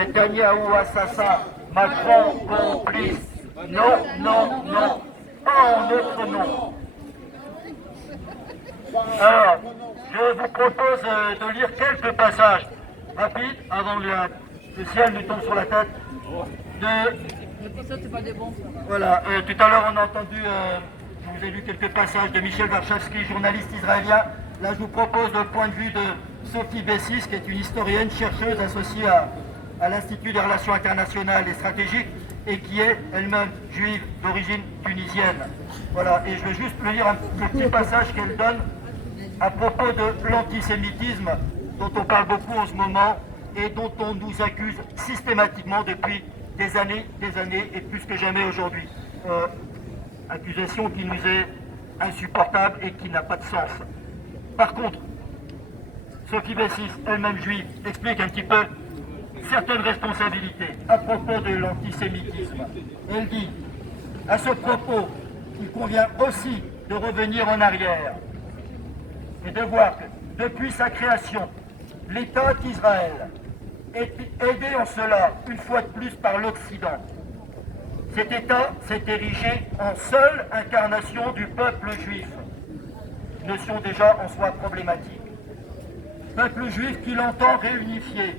Netanyahou assassin, Macron complice. Non, non, non, pas en notre nom. Alors, je vous propose de lire quelques passages rapides avant que le ciel nous tombe sur la tête. Voilà, tout à l'heure on a entendu, je vous ai lu quelques passages de Michel Warshawski, journaliste israélien. Là je vous propose le point de vue de Sophie Bessis, qui est une historienne, chercheuse associée à l'Institut des relations internationales et stratégiques, et qui est elle-même juive d'origine tunisienne. Voilà, et je veux juste lire le petit passage qu'elle donne à propos de l'antisémitisme dont on parle beaucoup en ce moment et dont on nous accuse systématiquement depuis des années et plus que jamais aujourd'hui. Accusation qui nous est insupportable et qui n'a pas de sens. Par contre, Sophie Bessis, elle-même juive, explique un petit peu certaines responsabilités à propos de l'antisémitisme. Elle dit, à ce propos, il convient aussi de revenir en arrière et de voir que depuis sa création, l'État d'Israël est aidé en cela, une fois de plus, par l'Occident. Cet État s'est érigé en seule incarnation du peuple juif, notion déjà en soi problématique. Peuple juif qu'il entend réunifier,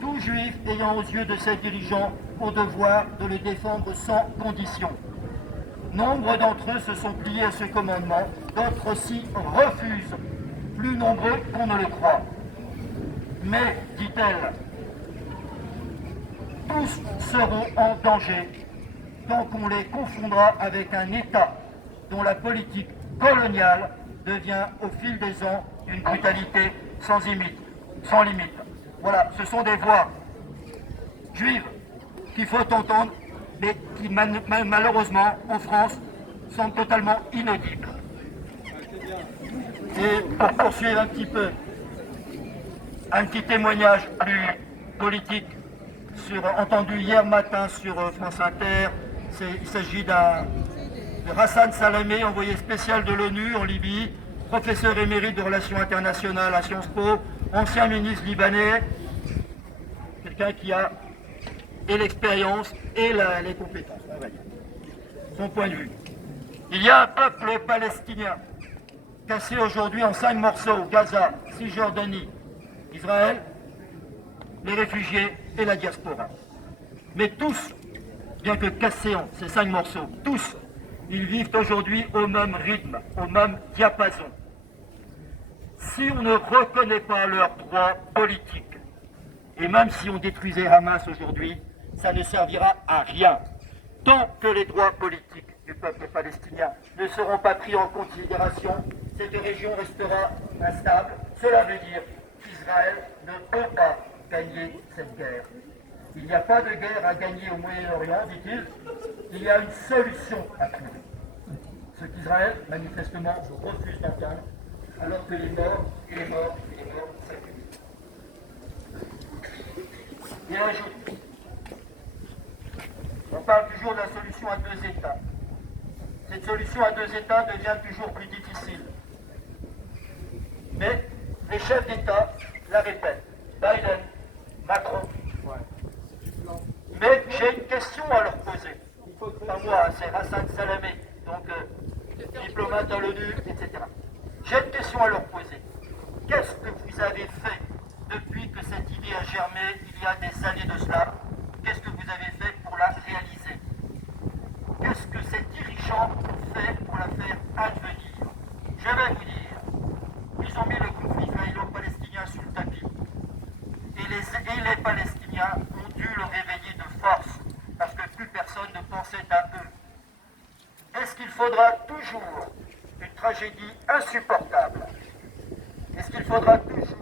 tout juif ayant aux yeux de ses dirigeants au devoir de le défendre sans condition. Nombre d'entre eux se sont pliés à ce commandement, d'autres aussi refusent, plus nombreux qu'on ne le croit. Mais, dit-elle, tous seront en danger tant qu'on les confondra avec un État dont la politique coloniale devient au fil des ans d'une brutalité sans limite. Voilà, ce sont des voix juives qu'il faut entendre, mais qui malheureusement en France sont totalement inaudibles. Et pour poursuivre un petit peu, un petit témoignage plus politique entendu hier matin sur France Inter. Il s'agit de Hassan Salamé, envoyé spécial de l'ONU en Libye, professeur émérite de relations internationales à Sciences Po, ancien ministre libanais, quelqu'un qui a et l'expérience et les compétences, on va dire. Son point de vue. Il y a un peuple palestinien cassé aujourd'hui en 5 morceaux, Gaza, Cisjordanie, Israël, les réfugiés et la diaspora. Mais tous, bien que cassés en ces 5 morceaux, tous, ils vivent aujourd'hui au même rythme, au même diapason. Si on ne reconnaît pas leurs droits politiques, et même si on détruisait Hamas aujourd'hui, ça ne servira à rien. Tant que les droits politiques du peuple palestinien ne seront pas pris en considération, cette région restera instable. Cela veut dire qu'Israël ne peut pas gagner cette guerre. Il n'y a pas de guerre à gagner au Moyen-Orient, dit-il. Il y a une solution à trouver. Ce qu'Israël, manifestement, refuse d'entendre, alors que les morts s'accumulent. Il ajoute, on parle toujours de la solution à 2 États. Cette solution à 2 États devient toujours plus difficile. Mais les chefs d'État la répètent. Biden, Macron. Mais j'ai une question à leur poser. Pas moi, c'est Hassan Salamé, donc diplomate à l'ONU, etc. J'ai une question à leur poser. Qu'est-ce que vous avez fait depuis que cette idée a germé il y a des années de cela? Qu'est-ce que vous avez fait pour la réaliser? Qu'est-ce que ces dirigeants ont fait pour la faire advenir? Je vais vous dire, ils ont mis le conflit israélo-palestinien sur le tapis. Et les Palestiniens ont dû le réveiller de force, parce que plus personne ne pensait à eux. Est-ce qu'il faudra toujours une tragédie insupportable? Est-ce qu'il faudra toujours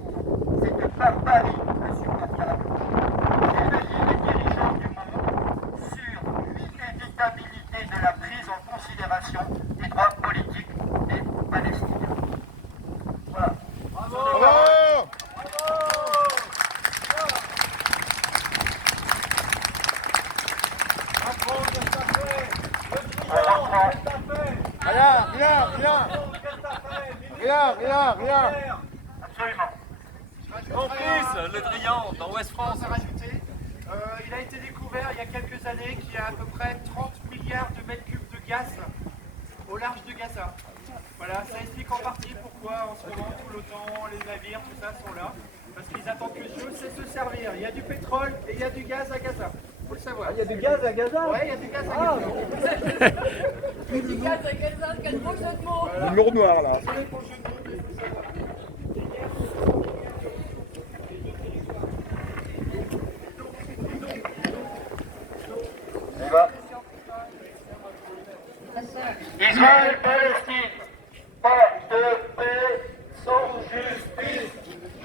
cette barbarie insupportable pour réveiller les dirigeants du monde sur l'inévitabilité de la prise en considération des droits politiques des Palestiniens? Voilà. Bravo! Rien. Absolument. Mon fils, Le Drian, dans Ouest France. il a été découvert il y a quelques années qu'il y a à peu près 30 milliards de mètres cubes de gaz au large de Gaza. Voilà, ça explique en partie pourquoi en ce moment tout l'OTAN, les navires, tout ça sont là. Parce qu'ils attendent que Dieu sait se servir. Il y a du pétrole et il y a du gaz à Gaza. Faut le savoir. Il y a du gaz à Gaza? Ouais, il y a du gaz à Gaza. Du gaz à Gaza, quel beau jeu de mots! Une lourde noire là. Israël-Palestine, pas de paix sans justice.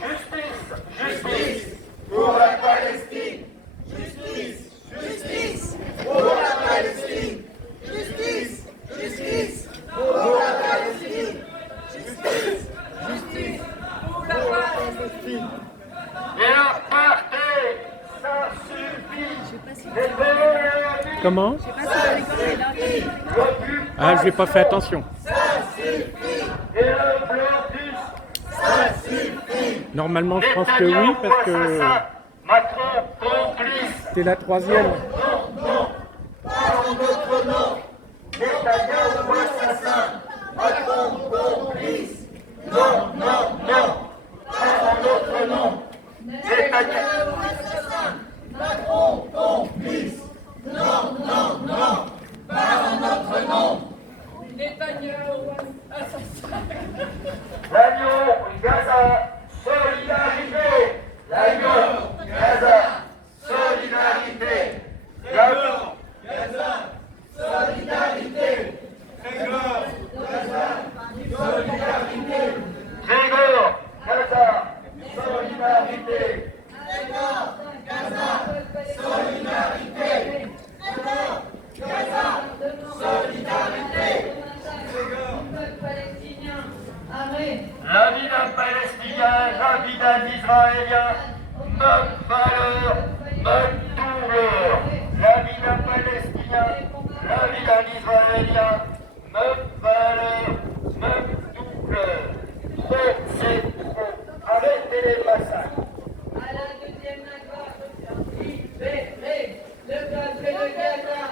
Justice, justice pour la Palestine. Justice pour la Palestine. Justice pour la Palestine. Justice pour la Palestine. Et l'apartheid, ça suffit. Comment? Ah, j'ai pas fait attention. Et le blocus, Ça suffit. Normalement, je pense que oui, parce que Macron complice. c'est la troisième. Pas en notre nom. Netanyahou assassin. Macron complice. Non. Pas en notre nom. Netanyahou assassin. Macron complice. Non. Pas en notre nom. Netanyahou, assassin. L'agneau, Gaza, solidarité. L'agneau, Gaza, solidarité. L'agneau, Gaza, solidarité. Grégor, Gaza, solidarité. La vie d'un Palestinien, la vie d'un Israélien, même valeur, même douleur. La vie d'un Palestinien, la vie d'un Israélien, même valeur, même douleur. Trop, c'est trop. Arrêtez les massacres. À la deuxième Nakba, libérez le peuple de Gaza.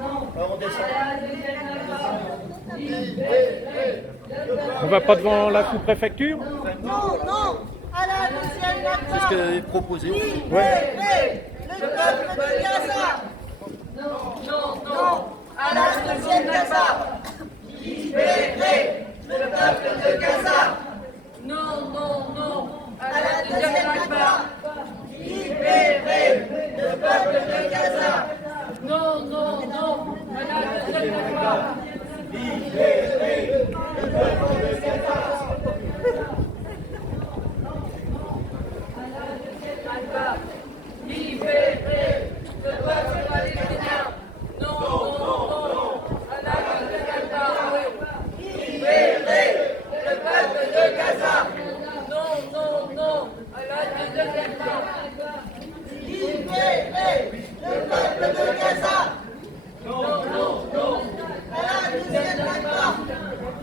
Non. À la deuxième Nakba, libérez le peuple. On va pas devant la sous-préfecture? Non, à la deuxième Nakba. C'est ce qui est proposé. Libérez le peuple de Gaza. Non. À la deuxième Gaza. Libérez le peuple de Gaza. Non. À la deuxième Nakba. Libérez le peuple de Gaza. Non. À la deuxième Nakba. Libérez le peuple de Gaza. Libérez le peuple palestinien. Non. À la deuxième Nakba. Libérez le peuple de Gaza. Non. À la deuxième Nakba. Libérez le peuple de Gaza. À la deuxième Nakba.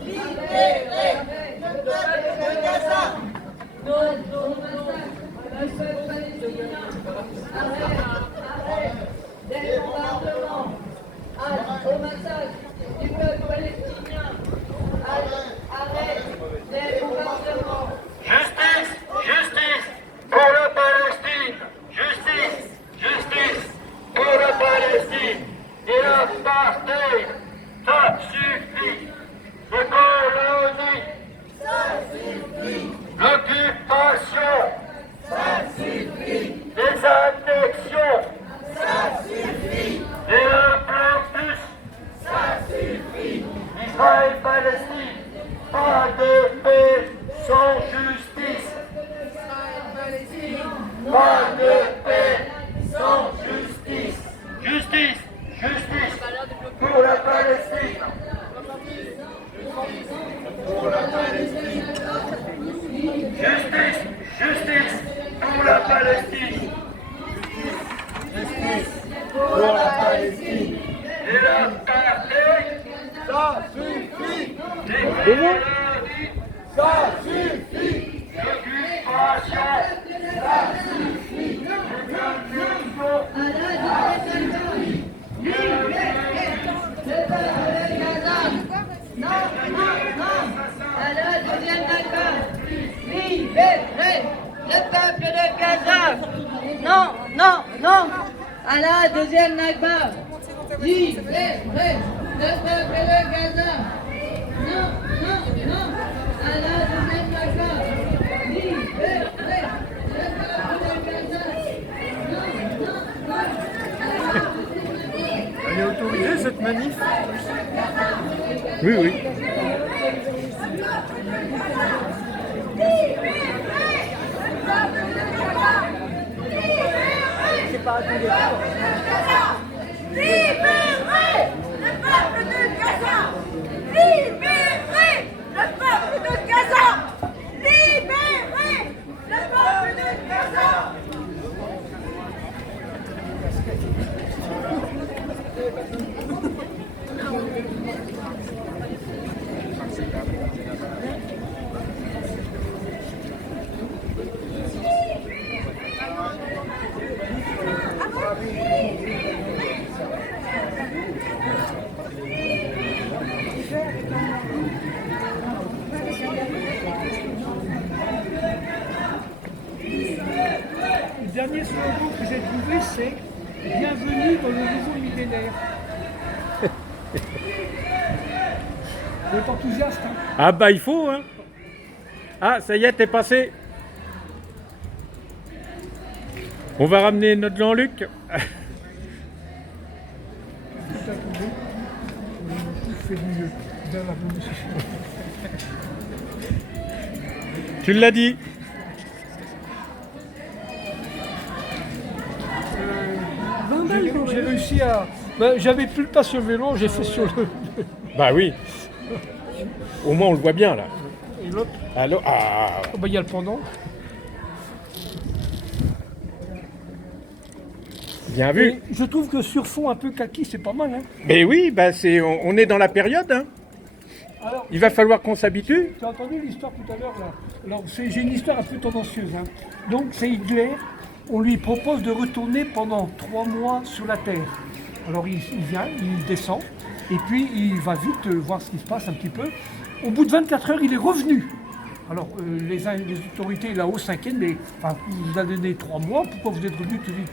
Libérez le peuple de Gaza. Non. À la peuple palestinien. Arrête. Des bombardements. Au massacre du peuple palestinien. Arrête. Des bombardements. Justice pour la Palestine. Justice pour la Palestine. Et l'apartheid, ça suffit. Les colonies, Ça suffit. l'occupation, Ça suffit. les annexions Ça suffit. et le blocus. Ça suffit. Israël-Palestine, pas de paix sans justice. Pas de paix sans justice. Justice pour la Palestine. Justice pour la Palestine. Pour la Palestine. Et l'apartheid, Ça suffit. les colonies, Ça suffit. l'occupation, Ça suffit. Non, non, non. À la deuxième Nakba. Libérez le peuple de Gaza. Non, non, non. À la deuxième Nakba. Libérez le peuple de Gaza. Non, non, non. Elle est autorisée cette manif? Oui, oui. Libérez le peuple de Gaza! Libérez le peuple de Gaza! Libérez le peuple de Gaza! Le dernier slogan que j'ai trouvé, c'est « Bienvenue dans le nouveau millénaire ». Vous êtes enthousiaste, hein? Ah bah il faut, hein. Ah, ça y est, t'es passé. On va ramener notre Jean-Luc. Tout à trouvé. Je fais du mieux. Vers la bonne décision. Tu l'as dit. J'ai réussi à... Ben, j'avais plus le pas sur le vélo, j'ai fait sur le... Bah oui. Au moins on le voit bien là. Et l'autre, Allô. Ah. oh, ben, il y a le pendant. Bien vu. Et je trouve que sur fond un peu kaki, c'est pas mal. Hein. Mais oui, bah on est dans la période. Hein. Alors, Il va falloir qu'on s'habitue. tu as entendu l'histoire tout à l'heure là. Alors, j'ai une histoire un peu tendancieuse. Hein. Donc, c'est Hitler. On lui propose de retourner pendant 3 mois sur la Terre. Alors, il vient, il descend. Et puis, il va vite voir ce qui se passe un petit peu. Au bout de 24 heures, il est revenu. Alors, les autorités là-haut s'inquiètent, mais enfin, il vous a donné 3 mois, pourquoi vous êtes revenu tout vite?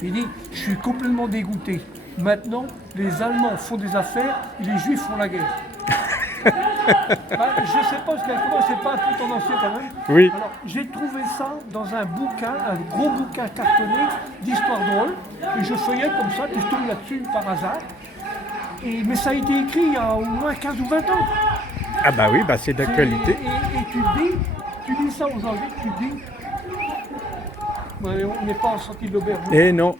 Il dit, je suis complètement dégoûté. Maintenant, les Allemands font des affaires et les Juifs font la guerre. Je ne sais pas, parce qu'avec moi, c'est pas un peu tendancieux quand même. Oui. Alors, j'ai trouvé ça dans un bouquin, un gros bouquin cartonné d'histoire drôle. Et je feuillette comme ça, puis je tombe là-dessus par hasard. Mais ça a été écrit il y a au moins 15 ou 20 ans. Ah bah oui, bah c'est d'actualité. Et tu dis ça aujourd'hui, tu dis... Ouais, on n'est pas en sortie de l'auberge. Et non.